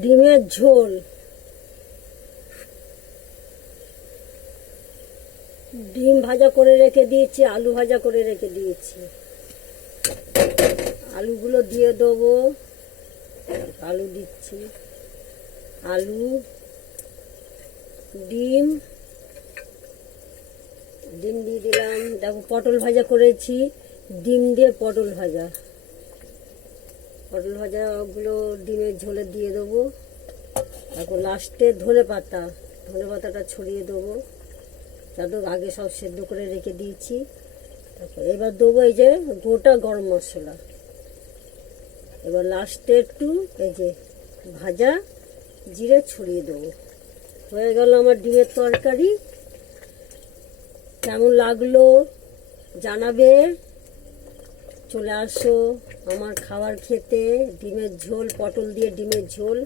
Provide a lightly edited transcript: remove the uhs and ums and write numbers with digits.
ডিমের ঝোল। ডিম ভাজা করে রেখে দিয়েছি, আলু ভাজা করে রেখে দিয়েছি। আলুগুলো দিয়ে দেবো। আলু দিচ্ছি, আলু, ডিম ডিম দিয়ে দিলাম। দেখো পটল ভাজা করেছি, ডিম দিয়ে পটল ভাজা। পটল ভাজাগুলো ডিমের ঝোলে দিয়ে দেবো। তারপর লাস্টে ধনে পাতাটা ছড়িয়ে দেবো। যাতে আগে সব সেদ্ধ করে রেখে দিয়েছি। তারপর এবার দেবো এই যে গোটা গরম মশলা। এবার লাস্টে একটু এই যে ভাজা জিরে ছড়িয়ে দেবো। হয়ে গেল আমার ডিমের তরকারি। কেমন লাগলো জানাবে। চলে আসো আমার খাবার খেতে। ডিমের ঝোল, পটল দিয়ে ডিমের ঝোল।